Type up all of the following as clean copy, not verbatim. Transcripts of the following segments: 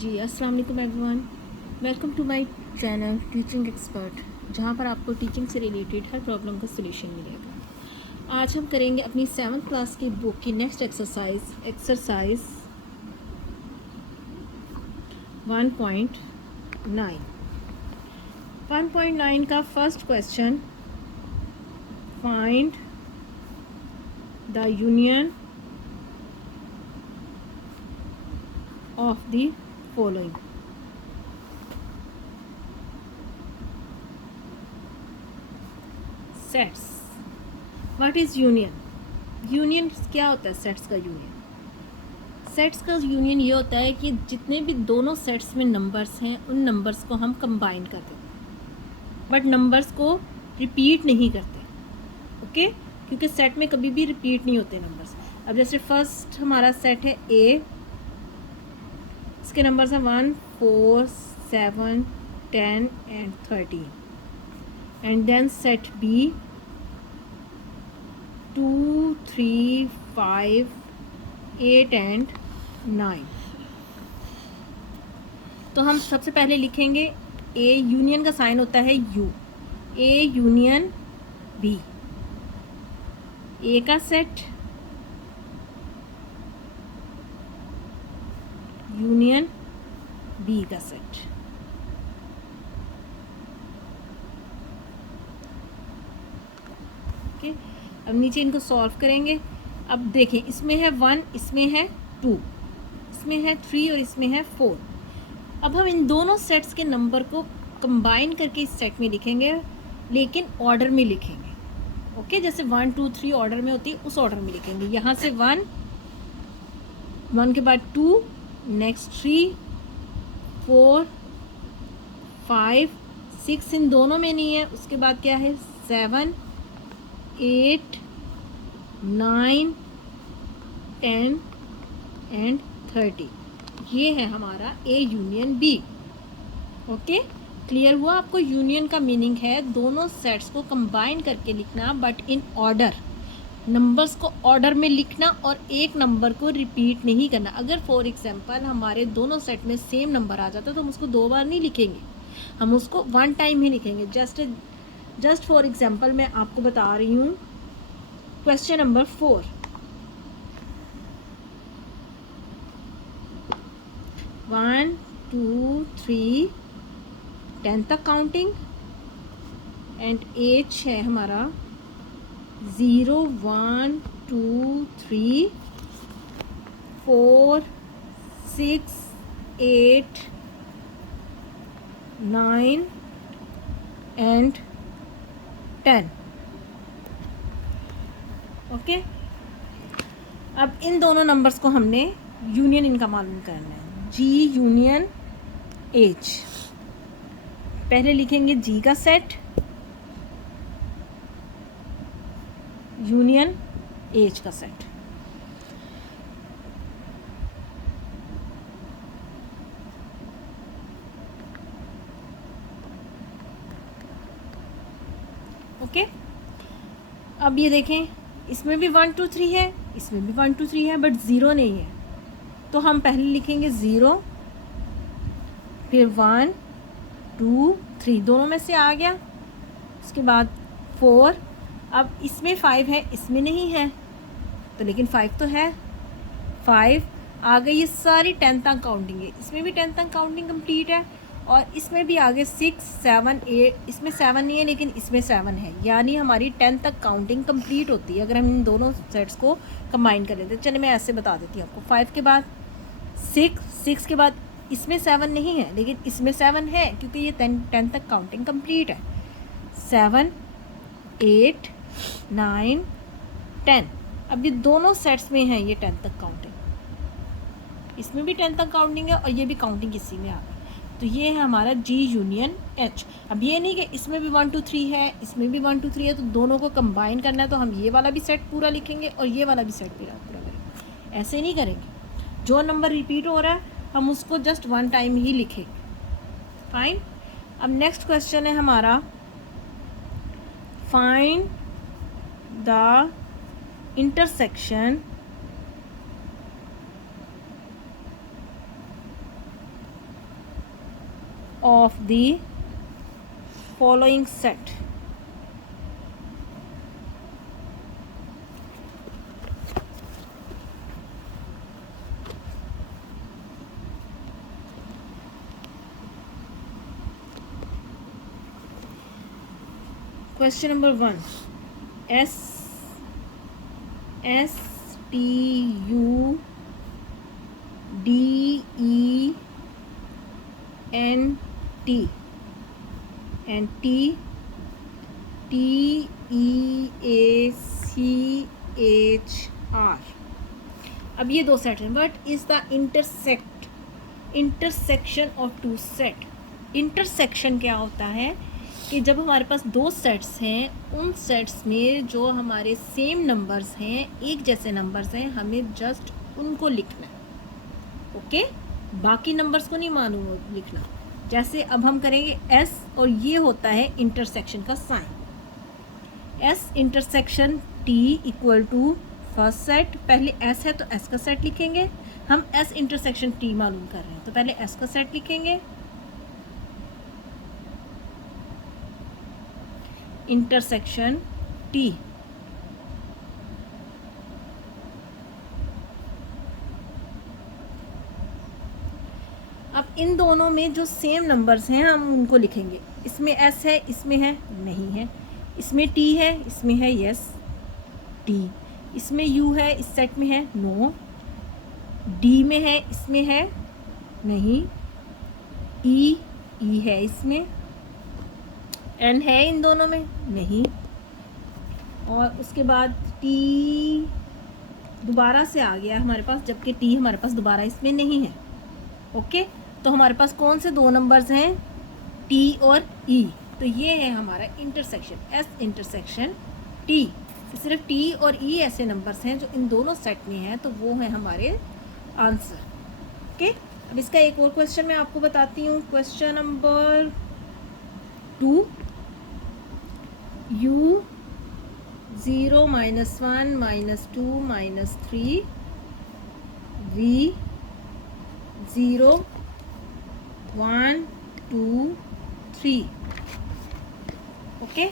जी अस्सलाम वालेकुम everyone, welcome to my channel teaching expert, जहां पर आपको टीचिंग से रिलेटेड हर प्रॉब्लम का सलूशन मिलेगा। आज हम करेंगे अपनी 7th क्लास की बुक की नेक्स्ट एक्सरसाइज 1.9। 1.9 का first question, find the union of the following. Sets. What is union? Union क्या होता है? सेट्स का यूनियन ये होता है कि जितने भी दोनों सेट्स में नंबर्स हैं उन नंबर्स को हम कंबाइन कर देते हैं, बट नंबर्स को रिपीट नहीं करते। ओके, क्योंकि सेट में कभी भी रिपीट नहीं होते नंबर्स। अब जैसे फर्स्ट हमारा सेट है ए, इसके नंबर्स हैं 1, 4, 7, 10 and 13। And then set B 2, 3, 5, 8 and 9। तो हम सबसे पहले लिखेंगे ए, यूनियन का साइन होता है यू, ए यूनियन बी। ए का सेट यूनियन बी का सेट। ओके, अब नीचे इनको सॉल्व करेंगे। अब देखें, इसमें है 1, इसमें है 2, इसमें है 3 और इसमें है 4। अब हम इन दोनों सेट्स के नंबर को कंबाइन करके इस सेट में लिखेंगे, लेकिन ऑर्डर में लिखेंगे। ओके, जैसे 1, 2, 3 ऑर्डर में होती है उस ऑर्डर में लिखेंगे। यहाँ से 1 के बाद 2, नेक्स्ट 3, 4, 5, 6 इन दोनों में नहीं है। उसके बाद क्या है? 7, 8, 9, 10 एंड 30। ये है हमारा A union B. Okay, clear हुआ आपको? यूनियन का मीनिंग है दोनों सेट्स को कंबाइन करके लिखना, बट इन ऑर्डर। नंबर्स को ऑर्डर में लिखना और एक नंबर को रिपीट नहीं करना। अगर फॉर एग्जांपल हमारे दोनों सेट में सेम नंबर आ जाता तो हम उसको 2 बार नहीं लिखेंगे, हम उसको 1 टाइम ही लिखेंगे। जस्ट फॉर एग्जांपल मैं आपको बता रही हूँ। क्वेश्चन नंबर 4, 1, 2, 3, 10 तक काउंटिंग एंड एज है हमारा 0, 1, 2, 3, 4, 6, 8, 9 एंड 10। ओके, अब इन दोनों नंबर्स को हमने यूनियन इनका मालूम करना है। जी यूनियन एच। पहले लिखेंगे जी का सेट यूनियन एच का सेट। ओके, अब ये देखें, इसमें भी 1, 2, 3 है, इसमें भी 1, 2, 3 है, बट 0 नहीं है। तो हम पहले लिखेंगे 0, फिर 1, 2, 3 दोनों में से आ गया। उसके बाद 4, अब इसमें 5 है, इसमें नहीं है, तो लेकिन 5 तो है। 5 आ गई, ये सारी 10 तक काउंटिंग है, इसमें भी 10 तक काउंटिंग कंप्लीट है। और इसमें भी आगे 6, 7, 8, इसमें 7 नहीं है लेकिन इसमें 7 है, यानी हमारी 10 तक काउंटिंग कंप्लीट होती है अगर हम इन दोनों सेट्स को कंबाइन कर लेते हैं। चलिए मैं ऐसे बता देती हूँ आपको। 5 के बाद 6 के बाद इसमें 7 नहीं है लेकिन इसमें 7 है, क्योंकि ये 10 तक काउंटिंग कंप्लीट है। 7, 8, 9, 10। अब ये दोनों सेट्स में है ये 10 तक काउंटिंग, इसमें भी 10 तक काउंटिंग है और ये भी काउंटिंग इसी में आ गई। तो ये है हमारा जी यूनियन एच। अब ये नहीं कि इसमें भी 1, 2, 3 है, इसमें भी 1, 2, 3 है, तो दोनों को कंबाइन करना है, तो हम ये वाला भी सेट पूरा लिखेंगे और ये वाला भी सेट पूरा करेंगे। ऐसे नहीं करेंगे, जो नंबर रिपीट हो रहा है हम उसको जस्ट 1 टाइम ही लिखेंगे। फाइन। अब नेक्स्ट क्वेश्चन है हमारा, find the intersection of the following set. Question number 1. STUDENT and TEACHR. अब ये दो सेट हैं. What is the intersection of two set? Intersection क्या होता है कि जब हमारे पास दो सेट्स हैं, उन सेट्स में जो हमारे सेम नंबर्स हैं, एक जैसे नंबर्स हैं, हमें जस्ट उनको लिखना है. ओके, बाकी नंबर्स को नहीं मालूम लिखना. जैसे अब हम करेंगे एस, और ये होता है इंटरसेक्शन का sign. S intersection T equal to first set. पहले एस है तो एस का सेट लिखेंगे. हम एस इंटरसेक्शन टी मालूम कर रहे हैं तो पहले एस का सेट लिखेंगे. Intersection T. अब इन दोनों में जो सेम नंबर्स हैं हम उनको लिखेंगे. इसमें एस है, इसमें है नहीं है. इसमें टी है, इसमें है यस टी. इसमें यू है, इस सेट में है नो. डी में है, इसमें है नहीं. ई है इसमें. एन है इन दोनों में नहीं. और उसके बाद टी दोबारा से आ गया हमारे पास, जबकि टी हमारे पास दोबारा इसमें नहीं है. ओके, तो हमारे पास कौन से दो नंबर्स हैं? टी और ई. तो ये है हमारा इंटरसेक्शन, एस इंटरसेक्शन टी. सिर्फ टी और ई ऐसे नंबर्स हैं जो इन दोनों सेट में हैं, तो वो है हमारे आंसर. ओके, अब इसका एक और क्वेश्चन मैं आपको बताती हूँ. Question number 2. U 0 -1 -2 -3 V 0 1 2 3. Okay,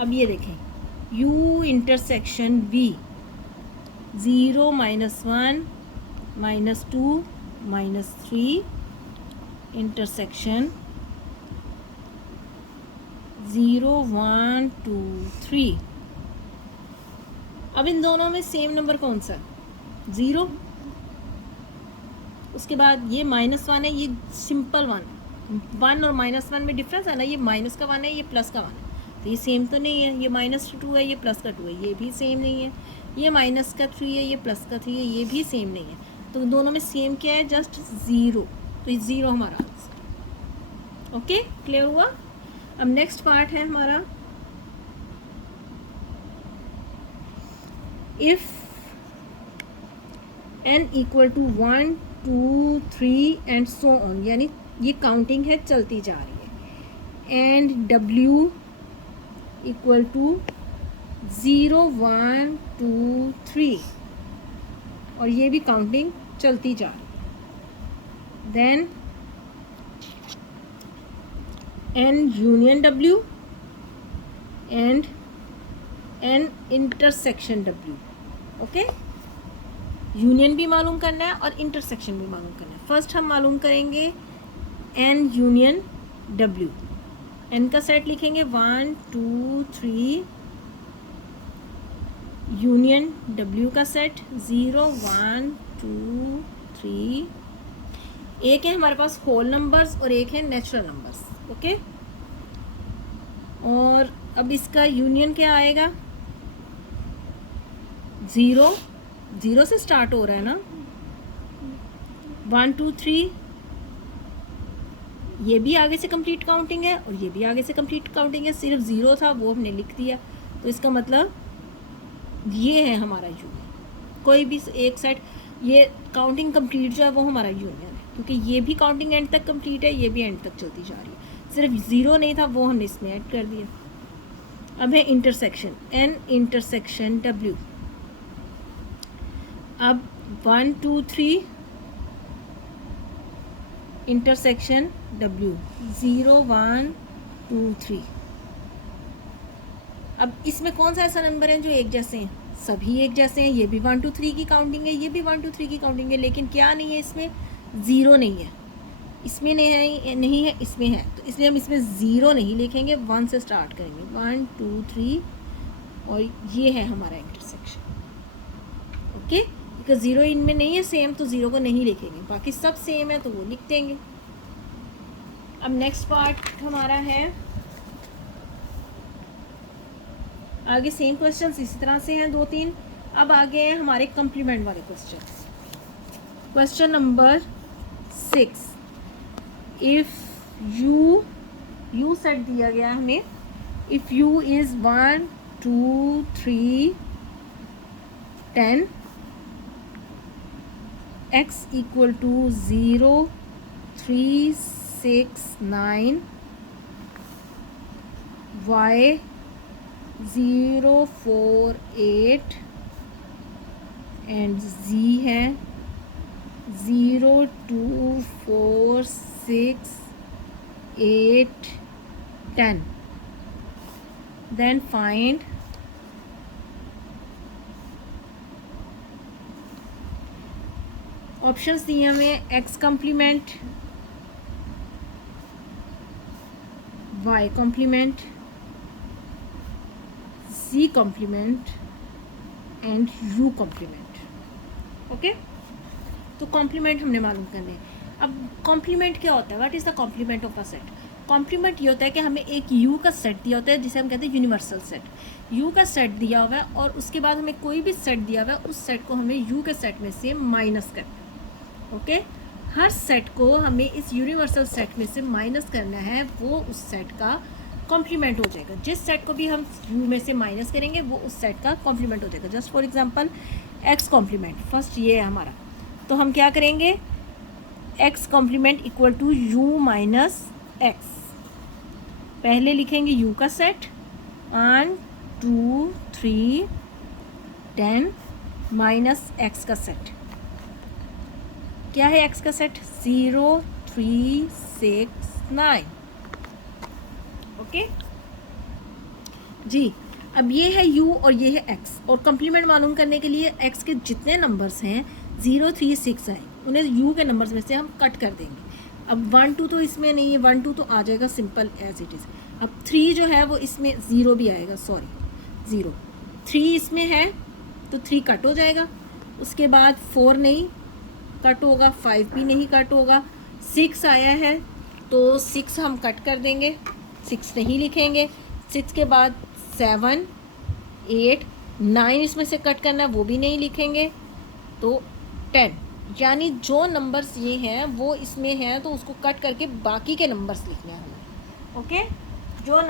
अब ये देखें U इंटरसेक्शन V 0 -1 -2 -3 इंटरसेक्शन 0 1 2 3. अब इन दोनों में सेम नंबर कौन सा? 0. उसके बाद ये -1 है, ये सिंपल 1. 1 और -1 में डिफरेंस है ना, ये माइनस का 1 है, ये प्लस का 1 है, तो ये सेम तो नहीं है. ये -2 है, ये प्लस का 2 है, ये भी सेम नहीं है. ये -3 है, ये प्लस का 3 है, ये भी सेम नहीं है. तो दोनों में सेम क्या है? जस्ट 0. तो ये 0 हमारा आंसर. ओके, क्लियर हुआ? अब नेक्स्ट पार्ट है हमारा, if n equal to 1 2 3 and so on, यानी ये काउंटिंग है, चलती जा रही है. एंड w इक्वल टू 0 1 2 3, और ये भी काउंटिंग चलती जा रही है. Then n union w and n intersection w. Okay, union भी मालूम करना है और इंटरसेक्शन भी मालूम करना है. फर्स्ट हम मालूम करेंगे n यूनियन w. n का सेट लिखेंगे 1 2 3. यूनियन w का सेट 0 1 2 3. एक है हमारे पास होल नंबर्स और एक है नेचुरल नंबर्स. ओके, और अब इसका यूनियन क्या आएगा? 0 से स्टार्ट हो रहा है ना. 1 2 3, ये भी आगे से कंप्लीट काउंटिंग है और ये भी आगे से कंप्लीट काउंटिंग है. सिर्फ 0 था, वो हमने लिख दिया. तो इसका मतलब ये है हमारा यूनियन. कोई भी एक सेट, ये काउंटिंग कंप्लीट जो है वो हमारा यूनियन है, क्योंकि ये भी काउंटिंग एंड तक कंप्लीट है, ये भी एंड तक चलती जा रही है. सिर्फ 0 नहीं था, वो हमने इसमें ऐड कर दिया. अब है इंटरसेक्शन, n इंटरसेक्शन w. अब 1 2 3 इंटरसेक्शन W 0 1 2 3। अब इसमें कौन सा ऐसा नंबर है जो एक जैसे हैं? सभी एक जैसे हैं। ये भी 1 2 3 की काउंटिंग है, ये भी 1 2 3 की काउंटिंग है, लेकिन क्या नहीं है इसमें? ज़ीरो नहीं है। इसमें नहीं है, इसमें है, तो इसलिए हम इसमें ज़ीरो नहीं लिखेंगे, 1 से स्टार्ट करेंगे, 1 2 3 और ये है हमारा इंटरसेक्शन। ओके, बिकॉज ज़ीरो इनमें नहीं है सेम, तो ज़ीरो को नहीं लिखेंगे, बाकी सब सेम है तो वो लिख देंगे। अब नेक्स्ट पार्ट हमारा है, आगे सेम क्वेश्चंस इसी तरह से हैं 2-3। अब आगे हैं हमारे कॉम्प्लीमेंट वाले question. Question number 6, if U set दिया गया हमें, if U is 1 2 3 10, x equal to 0 3 6 9, y 0 4 8 and z है 0 2 4 6 8 10, then find ऑप्शंस दिए हमें, x complement, y complement, z complement and u complement. Okay, तो कॉम्प्लीमेंट हमने मालूम करने हैं। अब कॉम्प्लीमेंट क्या होता है? What is the complement of a set? Complement ये होता है कि हमें एक u का सेट दिया होता है, जिसे हम कहते हैं यूनिवर्सल सेट। u का सेट दिया हुआ है और उसके बाद हमें कोई भी सेट दिया हुआ है, उस सेट को हमें u के सेट में से माइनस करना है। ओके, हर सेट को हमें इस यूनिवर्सल सेट में से माइनस करना है, वो उस सेट का कॉम्प्लीमेंट हो जाएगा। जिस सेट को भी हम u में से माइनस करेंगे वो उस सेट का कॉम्प्लीमेंट हो जाएगा। Just for example x complement, first ये है हमारा, तो हम क्या करेंगे, x complement equal to u minus x। पहले लिखेंगे u का सेट 1 2 3 10 माइनस x का सेट। क्या है x का सेट? 0 3 6 9। ओके जी, अब ये है u और ये है x, और कॉम्प्लीमेंट मालूम करने के लिए x के जितने नंबर्स हैं 0 3 6 हैं, उन्हें u के नंबर्स में से हम कट कर देंगे। अब 1 2 तो इसमें नहीं है, 1 2 तो आ जाएगा सिंपल एज इट इज़। अब 3 जो है वो इसमें 0 भी आएगा, सॉरी 0 3 इसमें है तो 3 कट हो जाएगा। उसके बाद 4 नहीं कट होगा, 5 भी नहीं कट होगा, 6 आया है तो 6 हम कट कर देंगे, 6 नहीं लिखेंगे। 6 के बाद 7 8 9 इसमें से कट करना है, वो भी नहीं लिखेंगे, तो 10। यानी जो नंबर्स ये हैं वो इसमें हैं तो उसको कट करके बाकी के नंबर्स लिखने हैं हमें। ओके, जो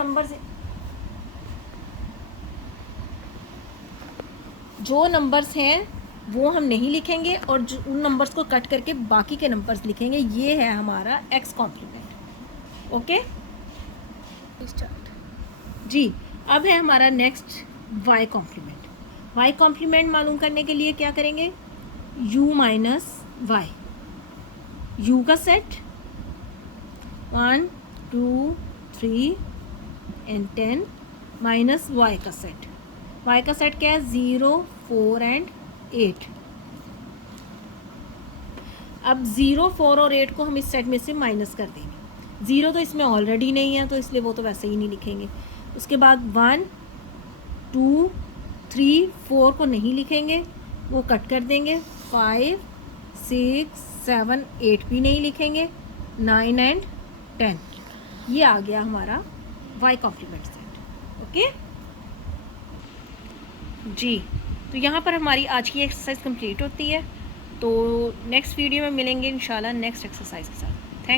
नंबर्स हैं वो हम नहीं लिखेंगे और जो उन नंबर्स को कट करके बाकी के नंबर्स लिखेंगे। ये है हमारा x कॉम्प्लीमेंट। ओके जी, अब है हमारा next y complement. y complement मालूम करने के लिए क्या करेंगे, u माइनस y, u का सेट 1 2 3 एंड 10 माइनस y का सेट। y का सेट क्या है? 0 4 एंड 8। अब 0 4 और 8 को हम इस सेट में से माइनस कर देंगे। 0 तो इसमें ऑलरेडी नहीं है तो इसलिए वो तो वैसे ही नहीं लिखेंगे। उसके बाद 1 2 3 4 को नहीं लिखेंगे, वो कट कर देंगे। 5 6 7 8 भी नहीं लिखेंगे, 9 एंड 10। ये आ गया हमारा y कॉम्प्लीमेंट सेट। ओके जी, तो यहाँ पर हमारी आज की एक्सरसाइज कंप्लीट होती है। तो नेक्स्ट वीडियो में मिलेंगे इंशाल्लाह नेक्स्ट एक्सरसाइज के साथ।